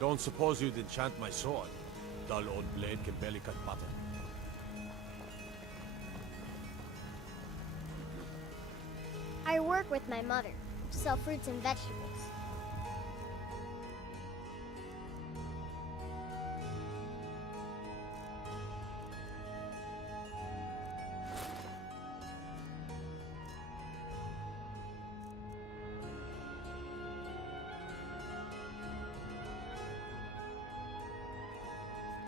Don't suppose you'd enchant my sword? Dull old blade can barely cut butter. I work with my mother, sell fruits and vegetables.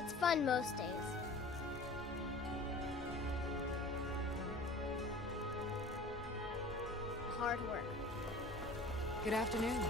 It's fun most days. Hard work. Good afternoon.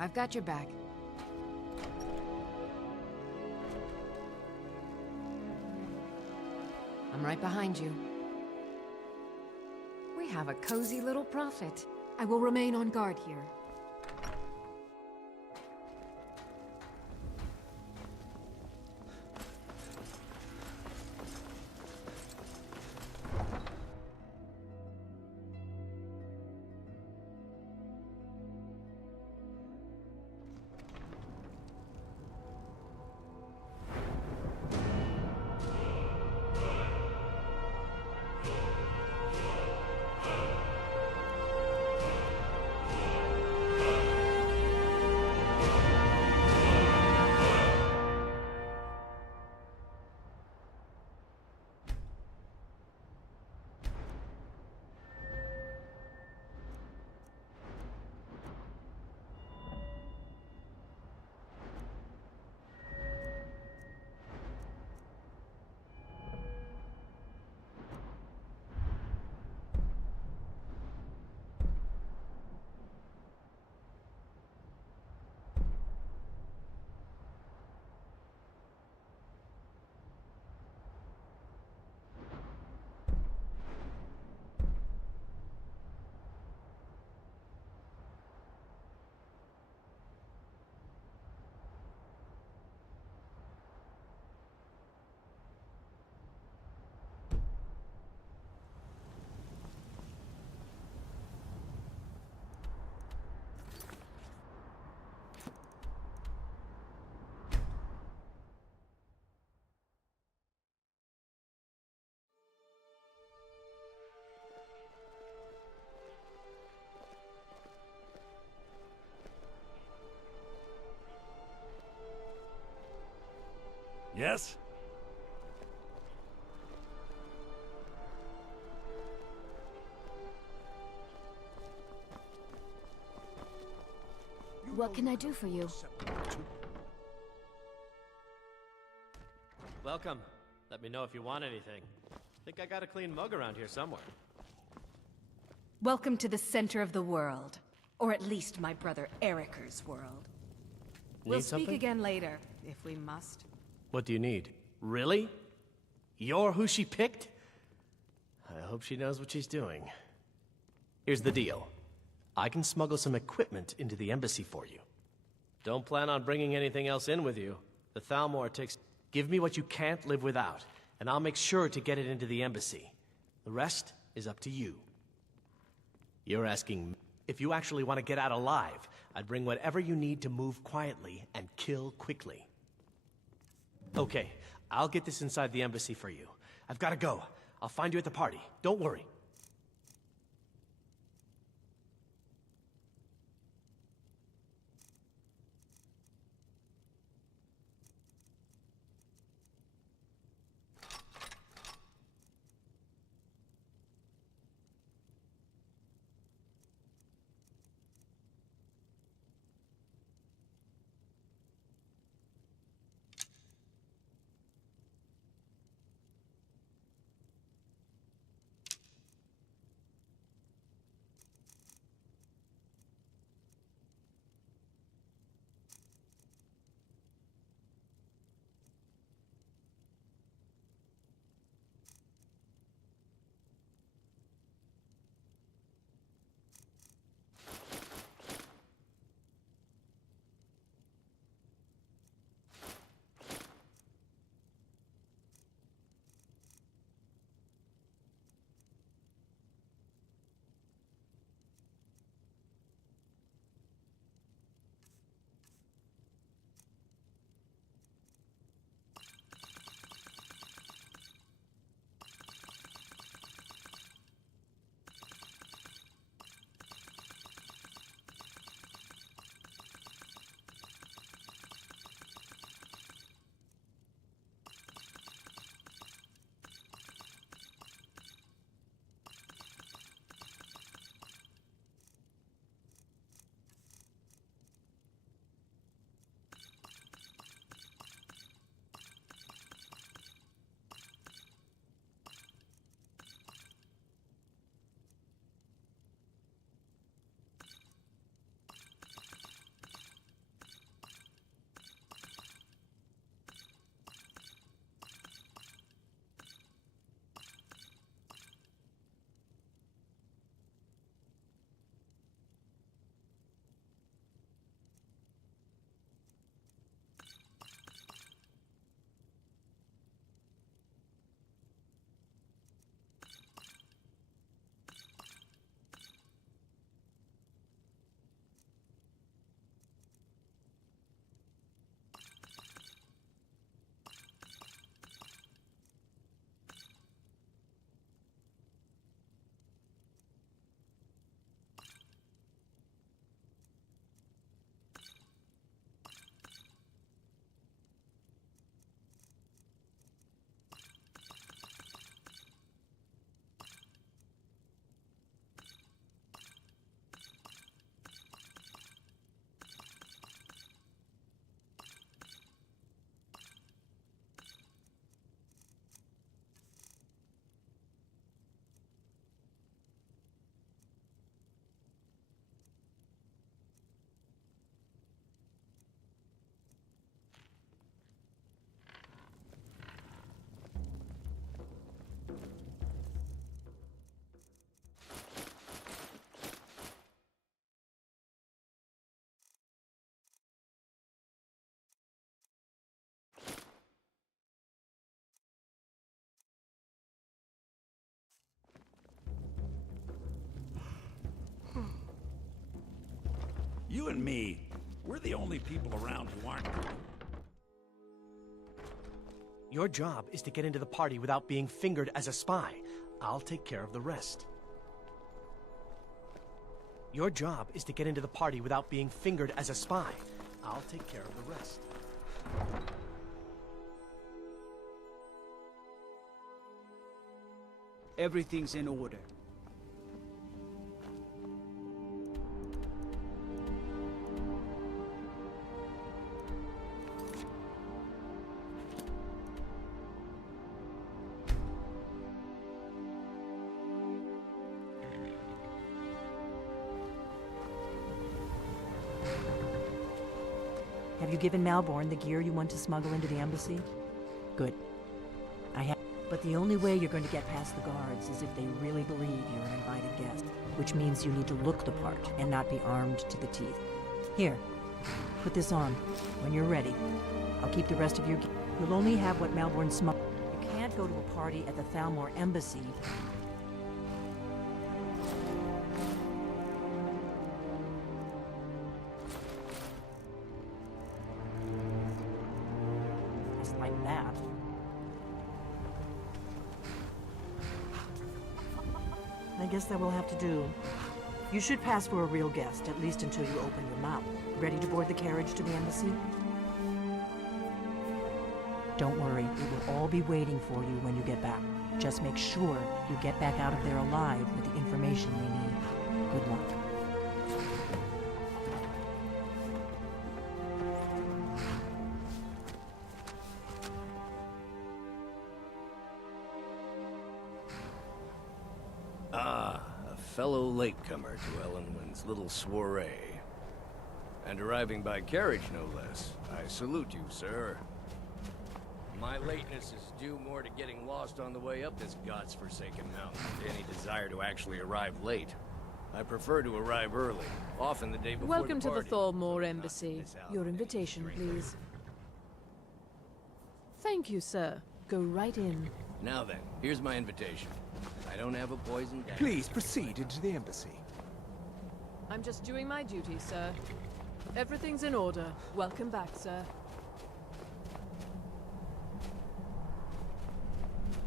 I've got your back. I'm right behind you. We have a cozy little prophet. I will remain on guard here. Yes? What can I do for you? Welcome. Let me know if you want anything. Think I got a clean mug around here somewhere. Welcome to the center of the world. Or at least my brother Eriker's world. We'll Need speak something? again later, if we must. What do you need? Really? You're who she picked? I hope she knows what she's doing. Here's the deal. I can smuggle some equipment into the embassy for you. Don't plan on bringing anything else in with you. The Thalmor takes... Give me what you can't live without, and I'll make sure to get it into the embassy. The rest is up to you. You're asking... If you actually want to get out alive, I'd bring whatever you need to move quietly and kill quickly. Okay, I'll get this inside the embassy for you. I've got to go. I'll find you at the party. Don't worry. You and me, we're the only people around who aren't. Your job is to get into the party without being fingered as a spy. I'll take care of the rest. Your job is to get into the party without being fingered as a spy. I'll take care of the rest. Everything's in order. Have you given Malborn the gear you want to smuggle into the embassy? Good. I have. But the only way you're going to get past the guards is if they really believe you're an invited guest, which means you need to look the part and not be armed to the teeth. Here, put this on. When you're ready, I'll keep the rest of your gear. You'll only have what Malborn smuggled. You can't go to a party at the Thalmor embassy. Like that. I guess that will have to do. You should pass for a real guest, at least until you open your mouth. Ready to board the carriage to the embassy? Don't worry, it will all be waiting for you when you get back. Just make sure you get back out of there alive with the information we need. Good luck. A fellow latecomer to Ellenwyn's little soiree. And arriving by carriage, no less. I salute you, sir. My lateness is due more to getting lost on the way up this god's-forsaken mountain than any desire to actually arrive late. I prefer to arrive early, often the day before Welcome the to the party. Thalmor Embassy. Your invitation, please. Thank you, sir. Go right in. Now then, here's my invitation. I don't have a poison gas. Please proceed into the embassy. I'm just doing my duty, sir. Everything's in order. Welcome back, sir.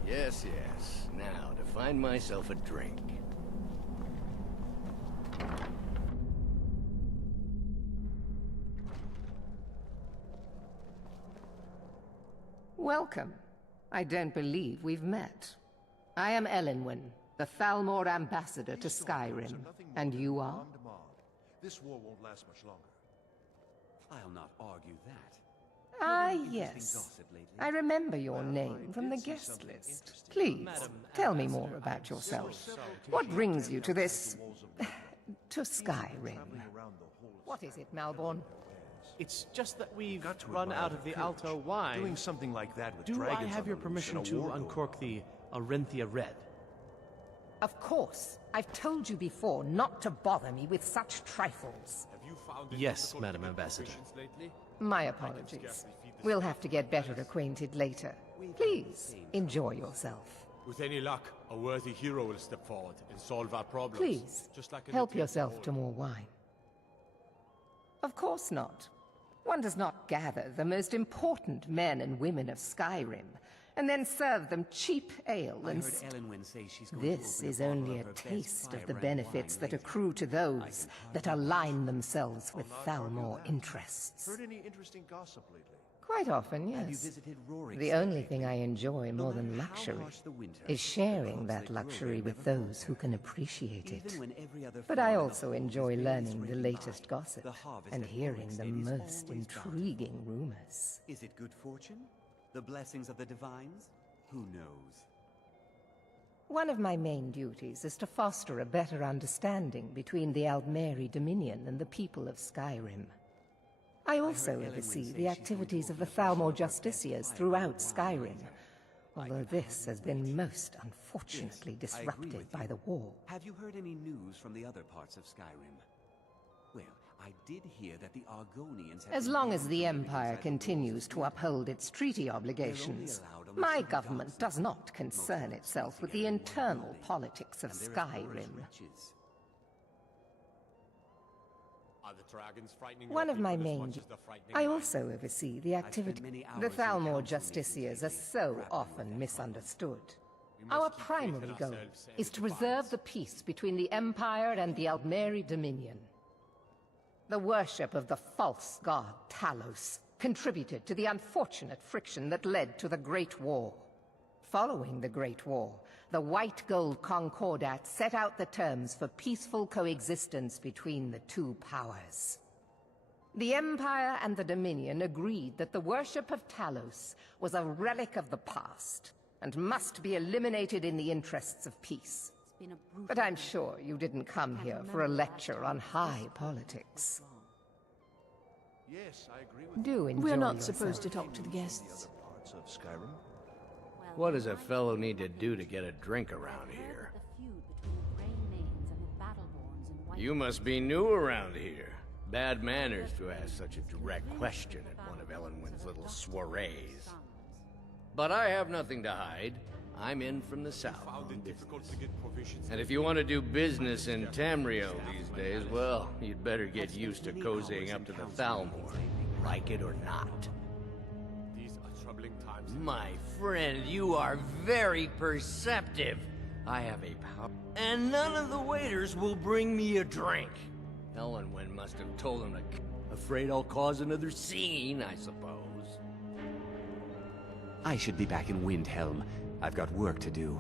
Yes, yes. Now, to find myself a drink. Welcome. I don't believe we've met. I am Ellenwyn, the Thalmor ambassador to Skyrim. And you are? This war won't last much longer. I'll not argue that. Ah, yes. I remember your name from the guest list. Please, tell me more about yourself. What brings you to this... to Skyrim? What is it, Malborn? It's just that we've run out of the Alto wine. Doing something like that with Do dragons I have on your the loose permission and a to war going uncork the Arenthia Red? Of course. I've told you before not to bother me with such trifles. Have you found any Yes, difficult Madam Ambassador. conversations lately? My apologies. We'll have to get better acquainted later. Please, enjoy yourself. With any luck, a worthy hero will step forward and solve our problems. Please, Just like in help the yourself Temple to more wine. Of course not. One does not gather the most important men and women of Skyrim, and then serve them cheap ale I and... heard Ellenwyn say she's going This to open is a bottle only a of her best taste of the firebrand benefits wine that later. accrue to those that align themselves with I'll not argue Thalmor that. interests. Heard any interesting gossip lately? Quite often, Have you yes. visited Rorik's The only thing I enjoy more than matter how luxury harsh the winter, is sharing the that crops that grow luxury there with never grow those who can appreciate it. Even when every other But farm I in the also whole enjoy is learning the written latest by. gossip The harvest and at hearing Rorik's the Inn is most always bountiful. intriguing rumors. Is it good fortune? The blessings of the divines? Who knows? One of my main duties is to foster a better understanding between the Aldmeri Dominion and the people of Skyrim. I also Ellenwyn oversee say the she's activities going of to the open a bottle Thalmor of her best Justiciars firebrand throughout wine Skyrim, later. although this has been most unfortunately Yes, I agree disrupted with by you. the war. Have you heard any news from the other parts of Skyrim? Well, I did hear that the Argonians have As been long as banned the from living Empire inside the continues walls of to Winter. uphold its treaty obligations, my government does not concern itself with the internal politics of And they're as poor as Skyrim. wretches. Are the dragons frightening One your of my people as main... much as they're frightening I mine? also oversee the activity... The Thalmor Justiciars are so often misunderstood. Our primary goal is to preserve the peace between the Empire and the Altmeri Dominion. The worship of the false god Talos contributed to the unfortunate friction that led to the Great War. Following the Great War, the White Gold Concordat set out the terms for peaceful coexistence between the two powers. The Empire and the Dominion agreed that the worship of Talos was a relic of the past and must be eliminated in the interests of peace. But I'm sure you didn't come here for a lecture on high politics. Yes, I agree with Do enjoy We're not yourself. supposed to talk to the guests. parts of Skyrim. What does a fellow need to do to get a drink around here? You must be new around here. Bad manners to ask such a direct question at one of Elenwyn's little soirees. But I have nothing to hide. I'm in from the south. Found it difficult to get provisions. And if you want to do business in Tamriel these days, well, you'd better get used to cozying up to the Thalmor, like it or not. These are troubling times. My friend, you are very perceptive. I have a power, and none of the waiters will bring me a drink. Elenwen must have told him to... Afraid I'll cause another scene, I suppose. I should be back in Windhelm. I've got work to do.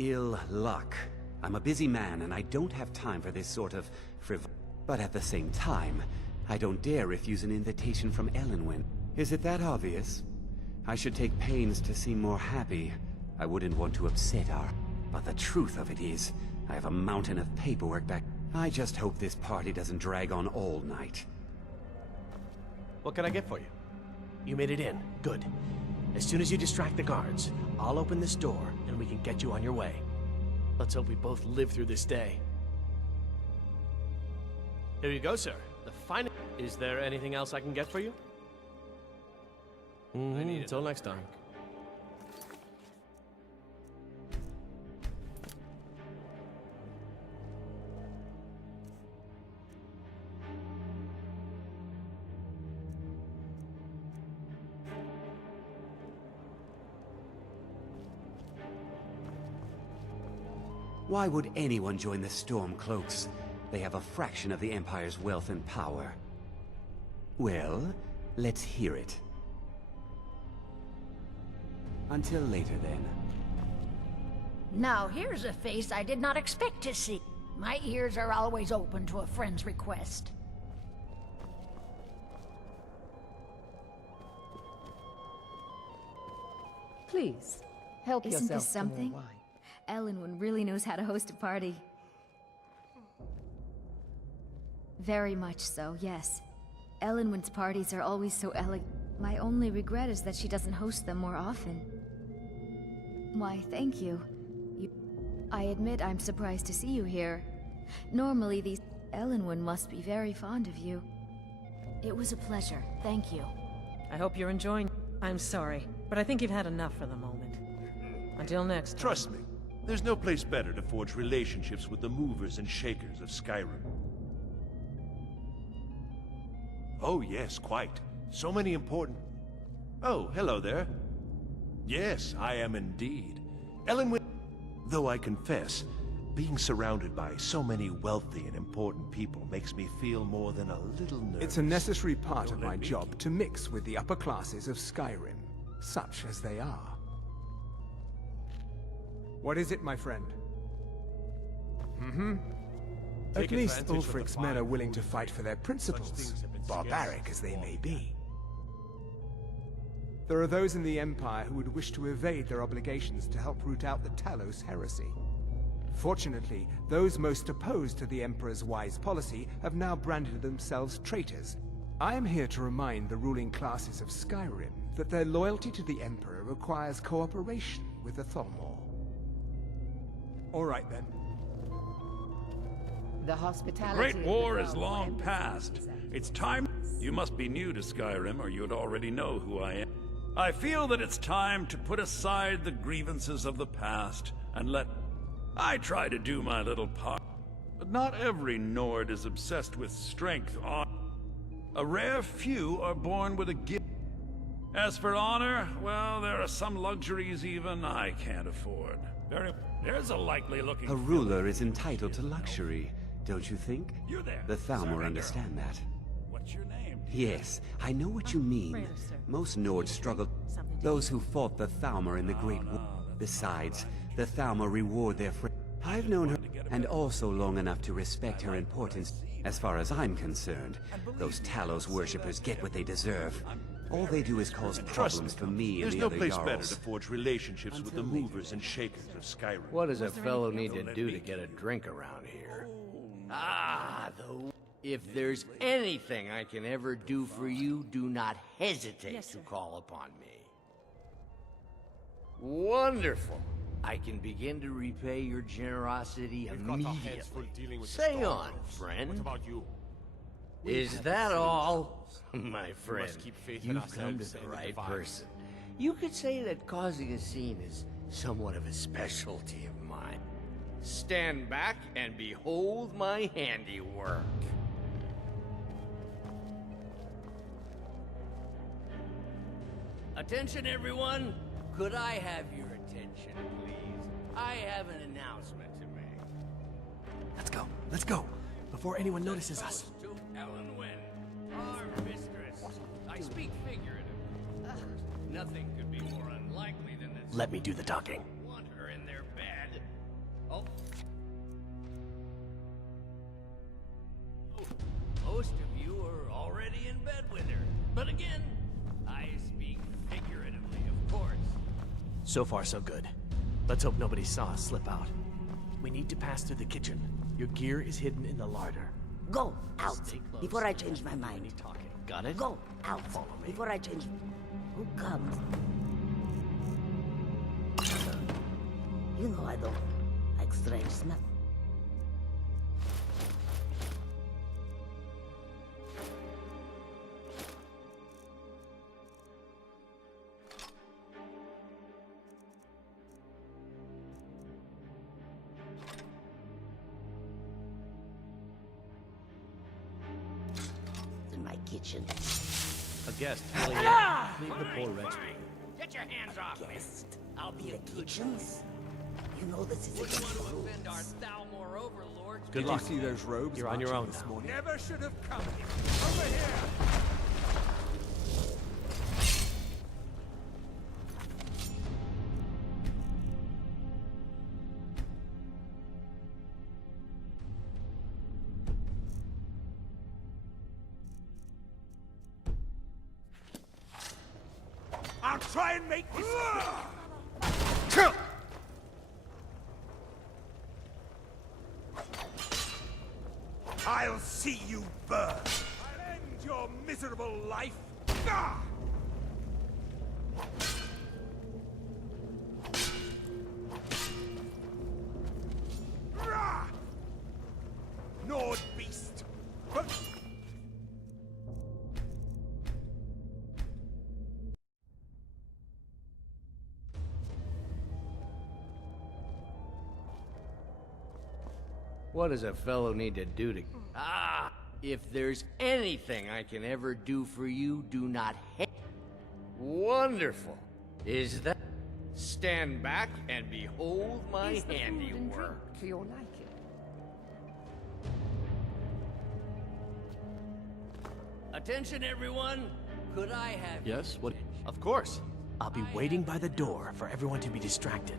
Ill luck. I'm a busy man, and I don't have time for this sort of But at the same time, I don't dare refuse an invitation from Elenwen. Is it that obvious? I should take pains to seem more happy. I wouldn't want to upset her. But the truth of it is, I have a mountain of paperwork back. I just hope this party doesn't drag on all night. What can I get for you? You made it in. Good. As soon as you distract the guards, I'll open this door and we can get you on your way. Let's hope we both live through this day. Here you go, sir. The final... Is there anything else I can get for you? Until next time. Why would anyone join the Stormcloaks? They have a fraction of the Empire's wealth and power. Well, let's hear it. Until later, then. Now, here's a face I did not expect to see. My ears are always open to a friend's request. Please, help Isn't yourself this to more something? wine. Elenwen really knows how to host a party. Very much so, yes. Elenwen's parties are always so elegant. My only regret is that she doesn't host them more often. Why, thank you. I admit I'm surprised to see you here. Normally these... Elenwen must be very fond of you. It was a pleasure, thank you. I hope you're enjoying... I'm sorry, but I think you've had enough for the moment. Until next time. Trust me, there's no place better to forge relationships with the movers and shakers of Skyrim. Oh yes, quite. So many important... Oh, hello there. Yes, I am indeed. Elenwen... Though I confess, being surrounded by so many wealthy and important people makes me feel more than a little nervous. It's a necessary part of my job to mix with the upper classes of Skyrim, such as they are. What is it, my friend? At least Ulfric's men are willing to fight for their principles, barbaric as they may be. There are those in the Empire who would wish to evade their obligations to help root out the Talos heresy. Fortunately, those most opposed to the Emperor's wise policy have now branded themselves traitors. I am here to remind the ruling classes of Skyrim that their loyalty to the Emperor requires cooperation with the Thalmor. All right, then. The The hospitality Great of the War is Thalmor long Embassy past. is It's time... You must be new to Skyrim, or you'd already know who I am. I feel that it's time to put aside the grievances of the past, and let... I try to do my little part. But not every Nord is obsessed with strength. A rare few are born with a gift. As for honor, well, there are some luxuries even I can't afford. There's a likely-looking... A ruler is entitled to luxury, don't you think? You there, The Thalmor servant understand girl. that. What's your name? Yes, I know what you mean. Most Nords struggle. Those who fought the Thalmor in the Great War. Besides, the Thalmor reward their friends. I've known her, and also long enough to respect her importance. As far as I'm concerned, those Talos worshippers get what they deserve. All they do is cause problems for me and There's the no other place better Jarls. to forge relationships with the movers and shakers of Skyrim. What does a fellow need to do to get a drink around here? If there's anything I can ever do for you, do not hesitate to call upon me. Wonderful. I can begin to repay your generosity immediately. Say on, friend. What about you? Is that all? My friend, must keep faith in you've ourselves come to the and right divine. person. You could say that causing a scene is somewhat of a specialty of mine. Stand back and behold my handiwork. Attention, everyone! Could I have your attention, please? I have an announcement to make. Let's go, before anyone notices us. To Elenwen, our mistress. I speak figuratively. Nothing could be more unlikely than that. Let me do the talking. Want her in their bed. Oh. Most of you are already in bed with her. But again, I speak figuratively, of course. So far, so good. Let's hope nobody saw us slip out. We need to pass through the kitchen. Your gear is hidden in the larder. Go out Stay close. before I change my mind. Any talking. Got it? Go out Follow me. before I change. Who comes? You know I don't like strange smell. In my kitchen. A guest. Leave the poor wretch be. Get your hands off me. Guest. I'll be a The kitchens? You know this is Wouldn't against want the to offend our rules. Thalmor overlords. Good Did luck. you see those robes? You're on your marching own this now. morning? Never should have come here. Over here! I'll try and make this quick. I'll see you burn. I'll end your miserable life. Ah! Rah! Nord beast. But What does a fellow need to do to... If there's anything I can ever do for you, do not Wonderful. Is that... Stand back and behold my Is the food and drink handiwork. to your liking? Attention, everyone. Could I have... Yes? What? Of course. I'll be waiting by the door for everyone to be distracted.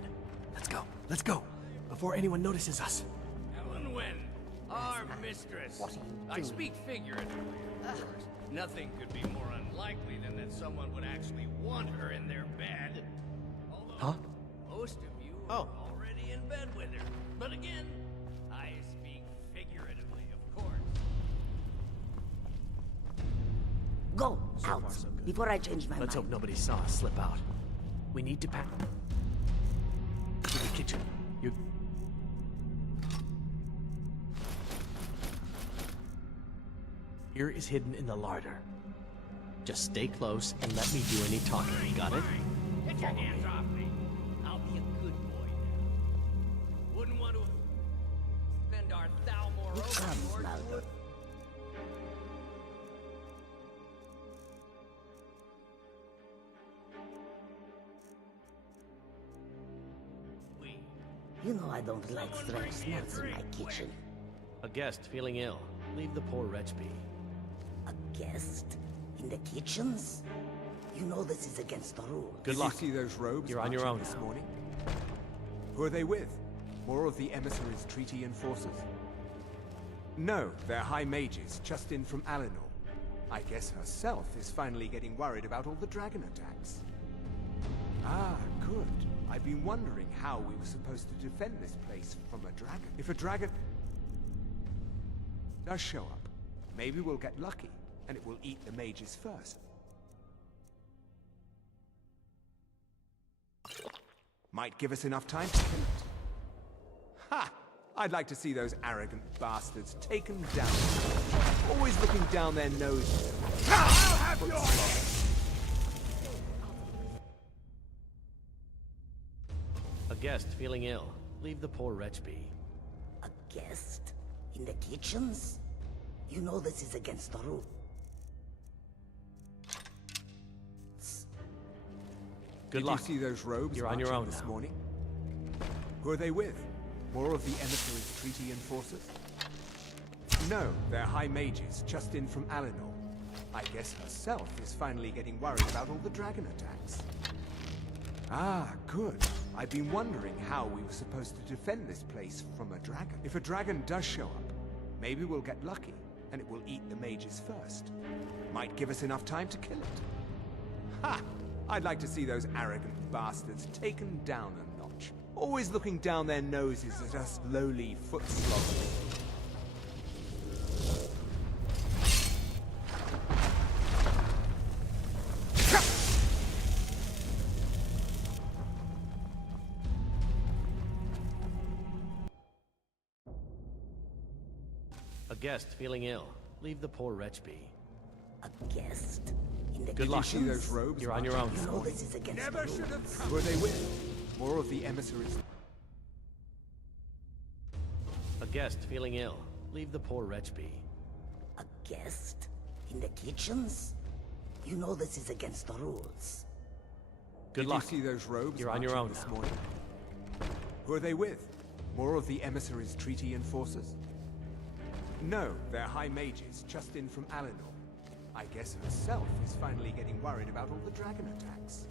Let's go, before anyone notices us. Elenwen, our mistress. What are you I doing? speak figuratively, of course. Nothing could be more unlikely than that someone would actually want her in their bed. Although Huh? most of you are already in bed with her. But again, I speak figuratively, of course. Go out before I change my Let's mind. hope nobody saw us slip out. We need to pack to the kitchen. Your gear is hidden in the larder. Just stay close and let me do any talking. Got it? Get your hands off me. I'll be a good boy now. Wouldn't want to offend our Thalmor Who comes, Maldo? You know I don't like strange smells in my kitchen. A guest feeling ill. Leave the poor wretch be. A guest? In the kitchens? You know this is against the rules. Good luck. Did you see those robes? You're on your own this now. morning? Who are they with? More of the emissaries' treaty enforcers? No, they're high mages, just in from Alinor. I guess herself is finally getting worried about all the dragon attacks. Ah, good. I've been wondering how we were supposed to defend this place from a dragon. If a dragon does show up, maybe we'll get lucky, and it will eat the mages first. Might give us enough time to kill it. Ha! I'd like to see those arrogant bastards taken down. Always looking down their noses. I'll have yours! A guest feeling ill. Leave the poor wretch be. A guest? In the kitchens? You know this is against the rules. Good luck. Did you see those robes? You're on your own this now. morning? Who are they with? More of the emissaries' treaty enforcers? No, they're high mages, just in from Alinor. I guess herself is finally getting worried about all the dragon attacks. Ah, good. I've been wondering how we were supposed to defend this place from a dragon. If a dragon does show up, maybe we'll get lucky, and it will eat the mages first. Might give us enough time to kill it. Ha! I'd like to see those arrogant bastards taken down a notch. Always looking down their noses at us lowly foot sloggers. A guest feeling ill. Leave the poor wretch be. A guest? In the Good luck. Did you see those robes? You're on your own. You know this is against the rules. Who are they with? More of the emissaries. A guest feeling ill. Leave the poor wretch be. A guest? In the kitchens? You know this is against the rules. Good luck. Did you see those robes? You're on your own this now. morning? Who are they with? More of the emissaries' treaty enforcers? No, they're high mages, just in from Alinor. I guess herself is finally getting worried about all the dragon attacks.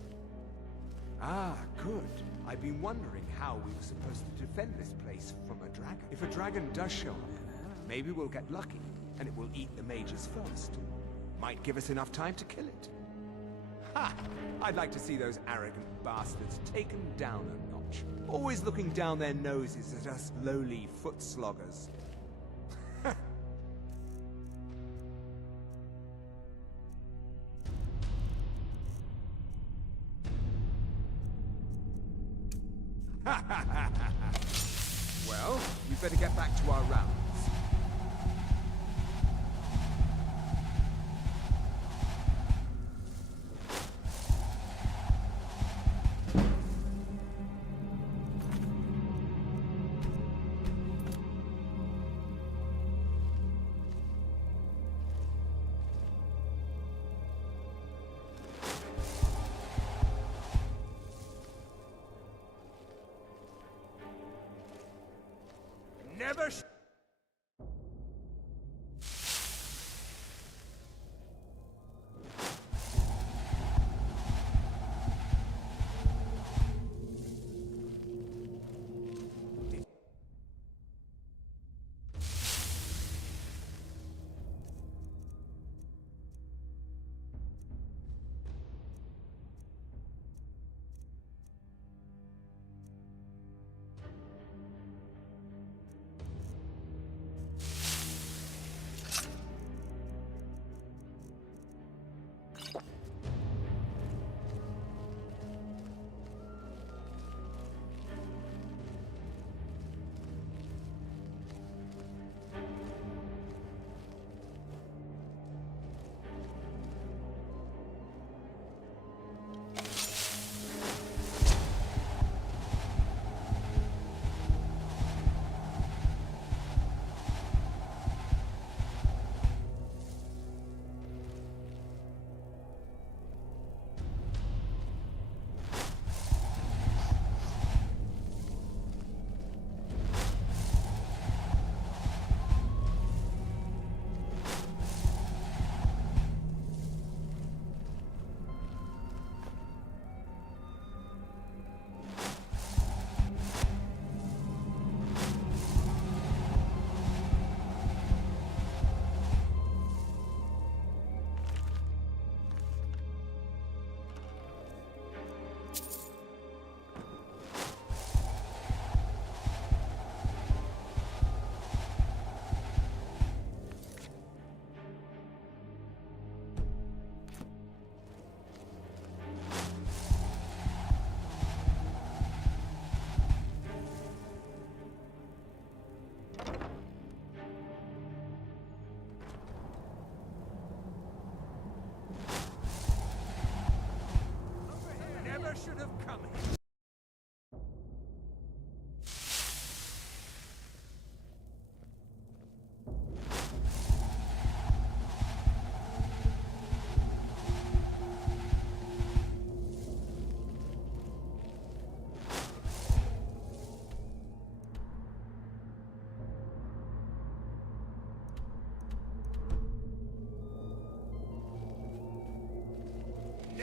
Ah, good. I've been wondering how we were supposed to defend this place from a dragon. If a dragon does show up, maybe we'll get lucky, and it will eat the mages first. Might give us enough time to kill it. Ha! I'd like to see those arrogant bastards taken down a notch. Always looking down their noses at us lowly foot sloggers. Well, we better get back to our rounds. Never.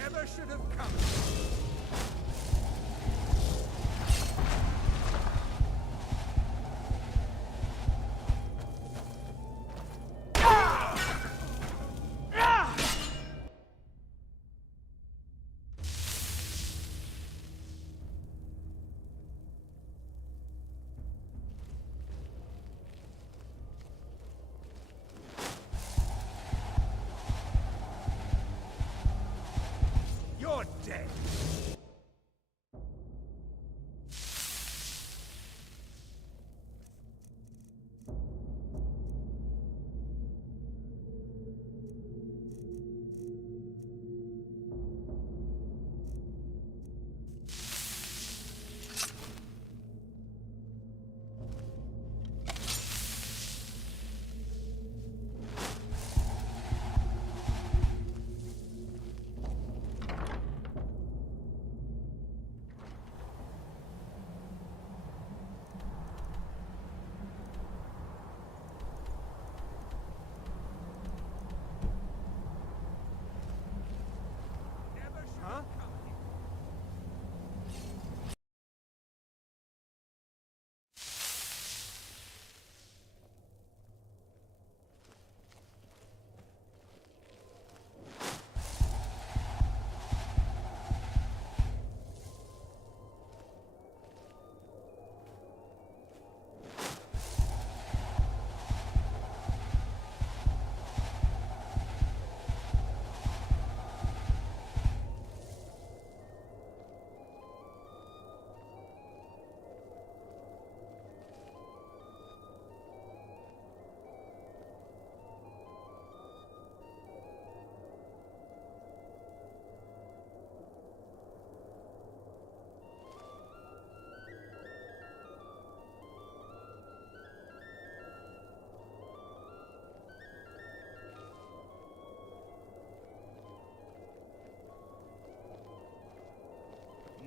Never should have come. You're dead. Huh?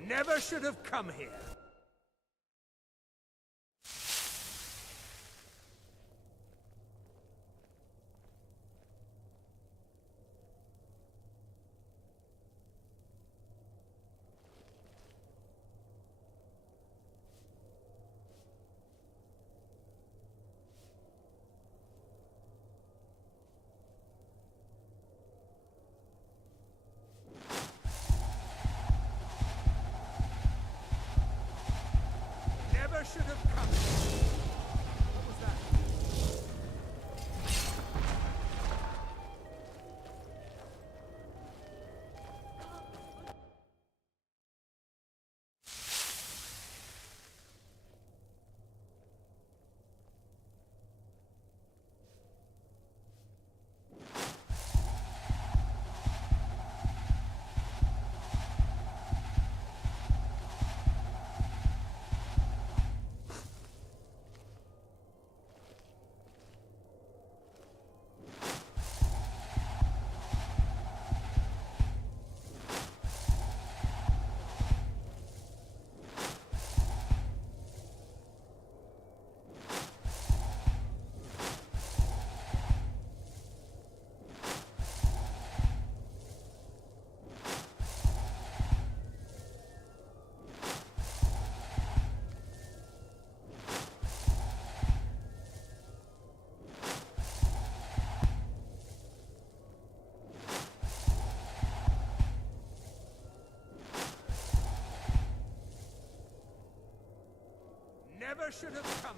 Never should have come here. Never should have come. What was that? Never should have come.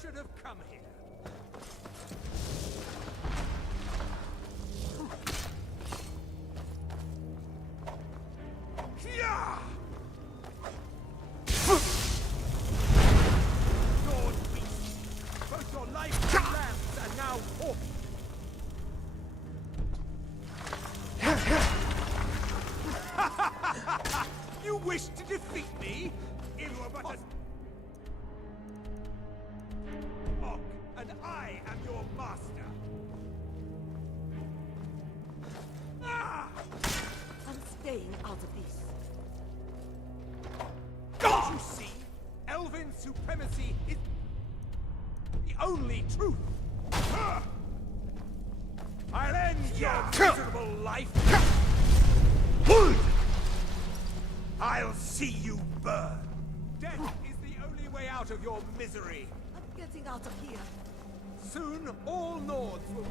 should have come here. Yeah! Lord Beast, both your life and lands are now forfeit. You wish to defeat me? You are but a... Hawk, and I am your master. Ah! I'm staying out of this. Don't you see? Elven supremacy is the only truth. I'll end your miserable life. I'll see you burn. Death is the only way out of your misery. I'm getting out of here. Soon, all Nords will be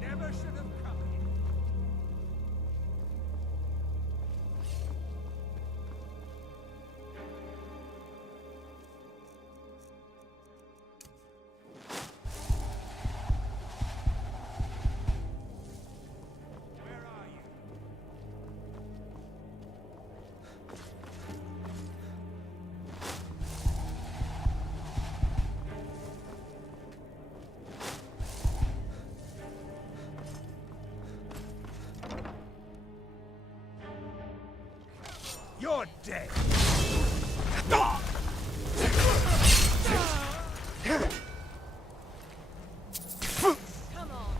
Never should have come here. You're dead! Come on.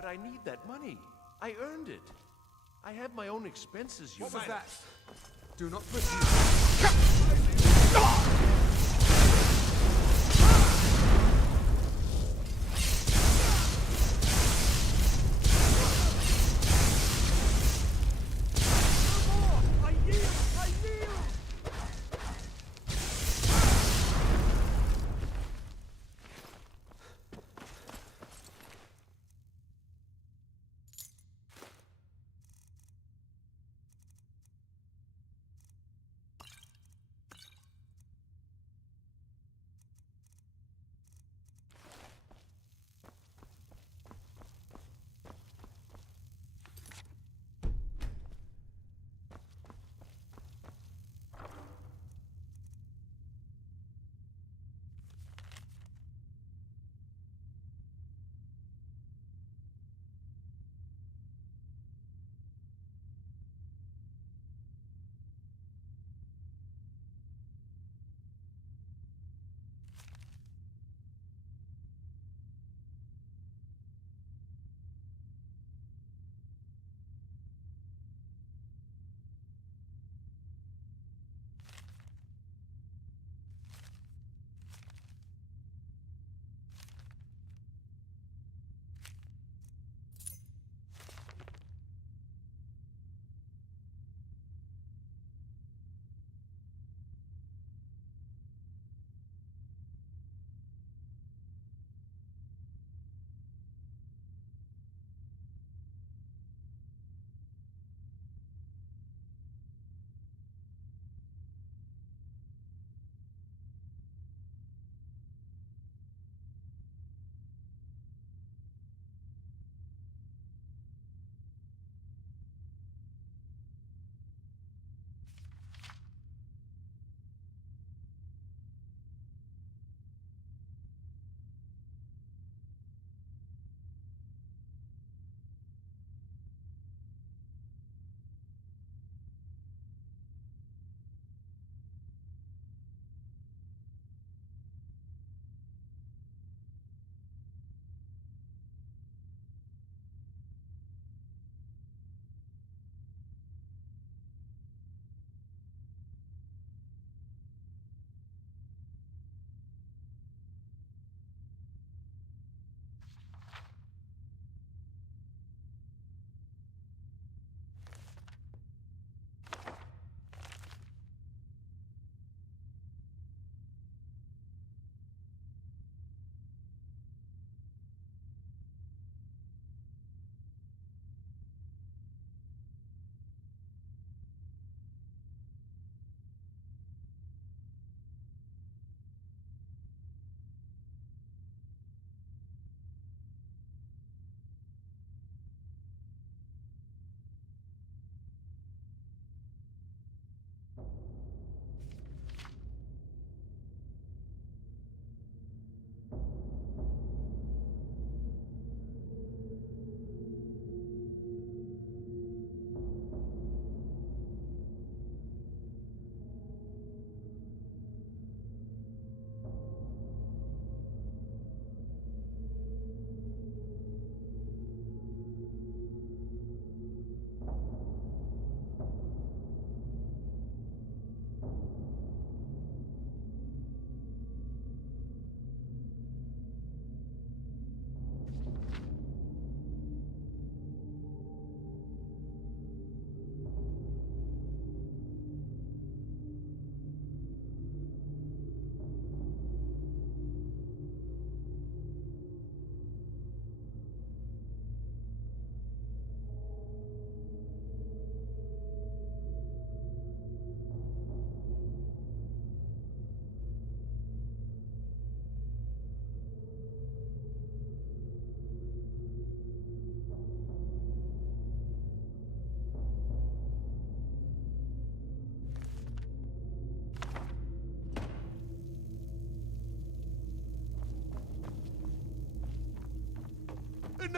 But I need that money. I earned it. I have my own expenses, you What was know. that? Do not pursue.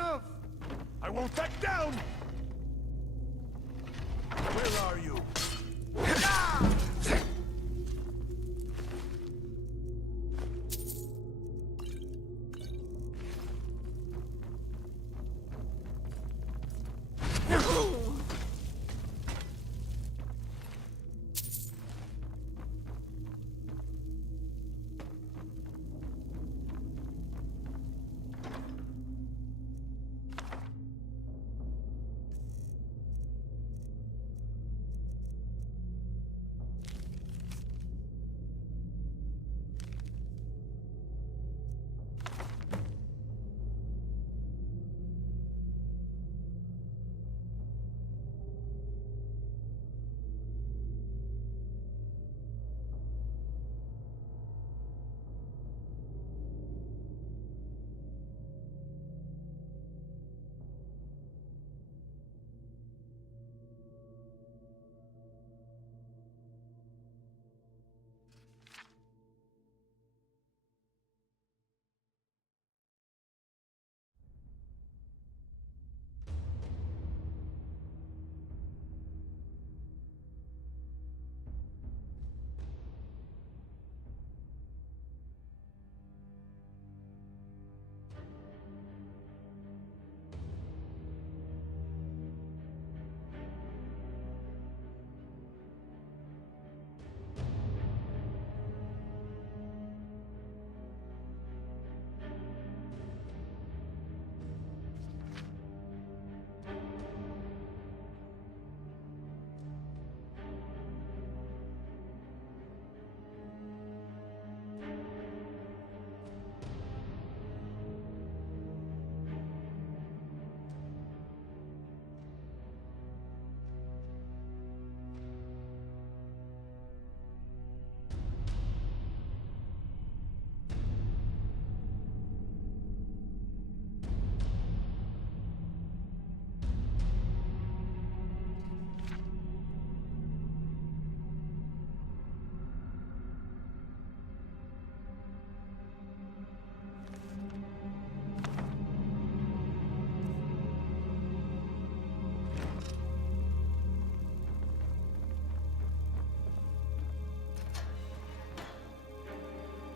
enough! I won't back down! Where are you?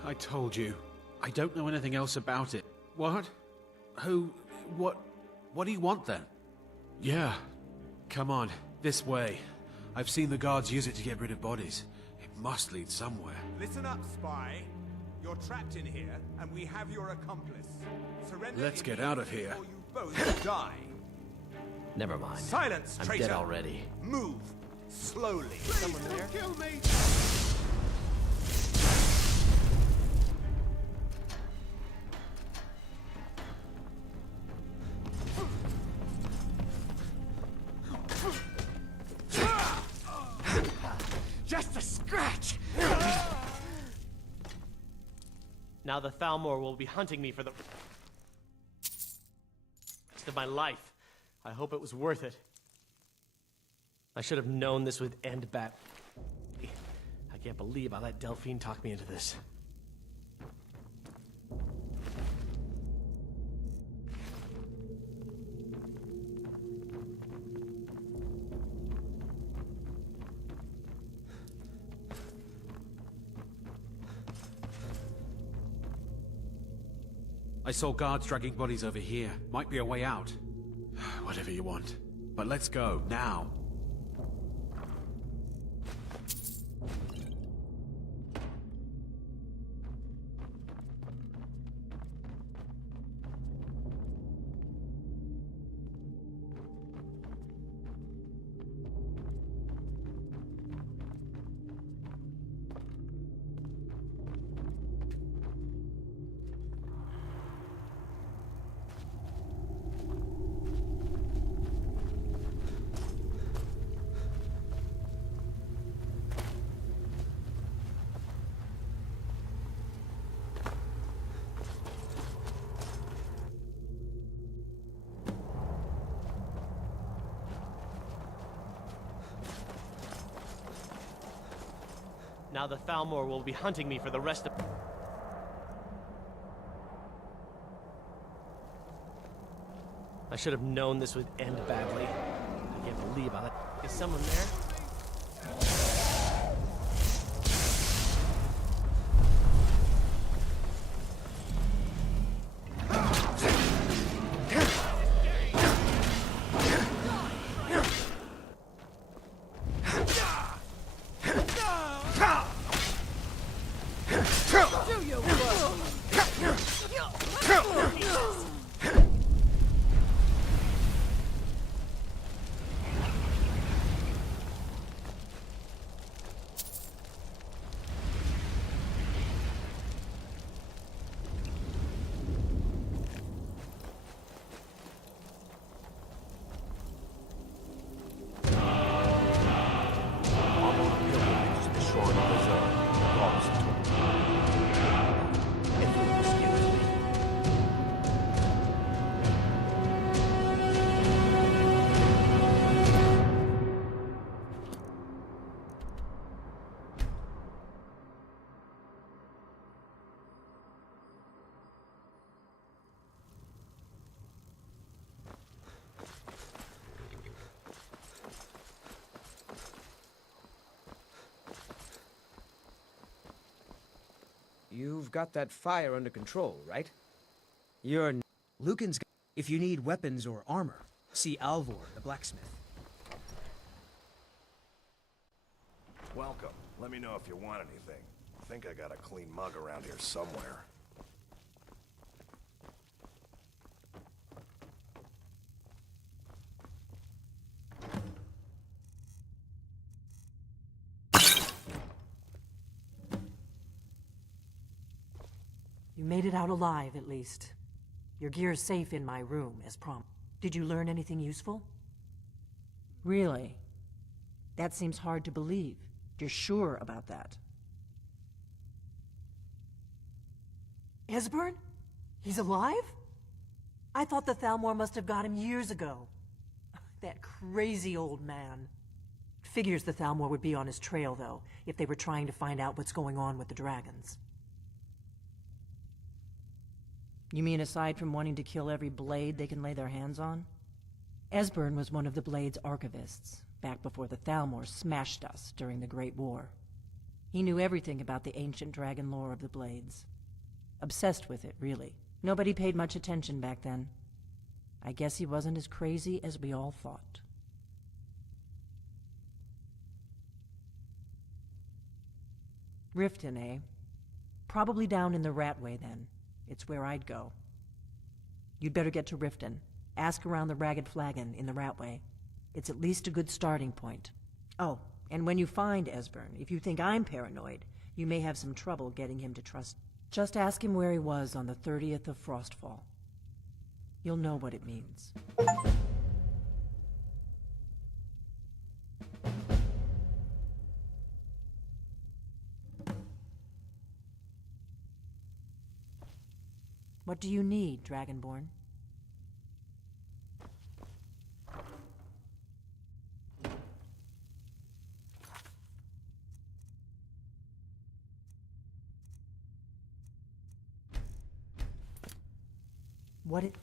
I told you. I don't know anything else about it. What? Who? What do you want then? Yeah. Come on, this way. I've seen the guards use it to get rid of bodies. It must lead somewhere. Listen up, spy. You're trapped in here, and we have your accomplice. Surrender. Let's get out of here. Or you both die. Never mind. Silence, I'm traitor. dead already. Move. Slowly. Please, someone there? Kill me! Just a scratch! Now the Thalmor will be hunting me for the rest of my life. I hope it was worth it. I should have known this would end bad. I can't believe I let Delphine talk me into this. I saw guards dragging bodies over here. Might be a way out. Whatever you want. But let's go, now. Now the Thalmor will be hunting me for the rest of... I should have known this would end badly. I can't believe how that... Is someone there? You've got that fire under control, right? You're... Lucan's... If you need weapons or armor, see Alvor, the blacksmith. Welcome. Let me know if you want anything. I think I got a clean mug around here somewhere. You made it out alive, at least. Your gear's safe in my room, as promised. Did you learn anything useful? Really? That seems hard to believe. You're sure about that? Esbern? He's alive? I thought the Thalmor must have got him years ago. That crazy old man. Figures the Thalmor would be on his trail, though, if they were trying to find out what's going on with the dragons. You mean aside from wanting to kill every blade they can lay their hands on? Esbern was one of the Blade's archivists, back before the Thalmor smashed us during the Great War. He knew everything about the ancient dragon lore of the Blades. Obsessed with it, really. Nobody paid much attention back then. I guess he wasn't as crazy as we all thought. Riften, eh? Probably down in the Ratway, then. It's where I'd go. You'd better get to Riften. Ask around the Ragged Flagon in the Ratway. It's at least a good starting point. Oh, and when you find Esbern, if you think I'm paranoid, you may have some trouble getting him to trust. Just ask him where he was on the 30th of Frostfall. You'll know what it means. What do you need, Dragonborn? What it...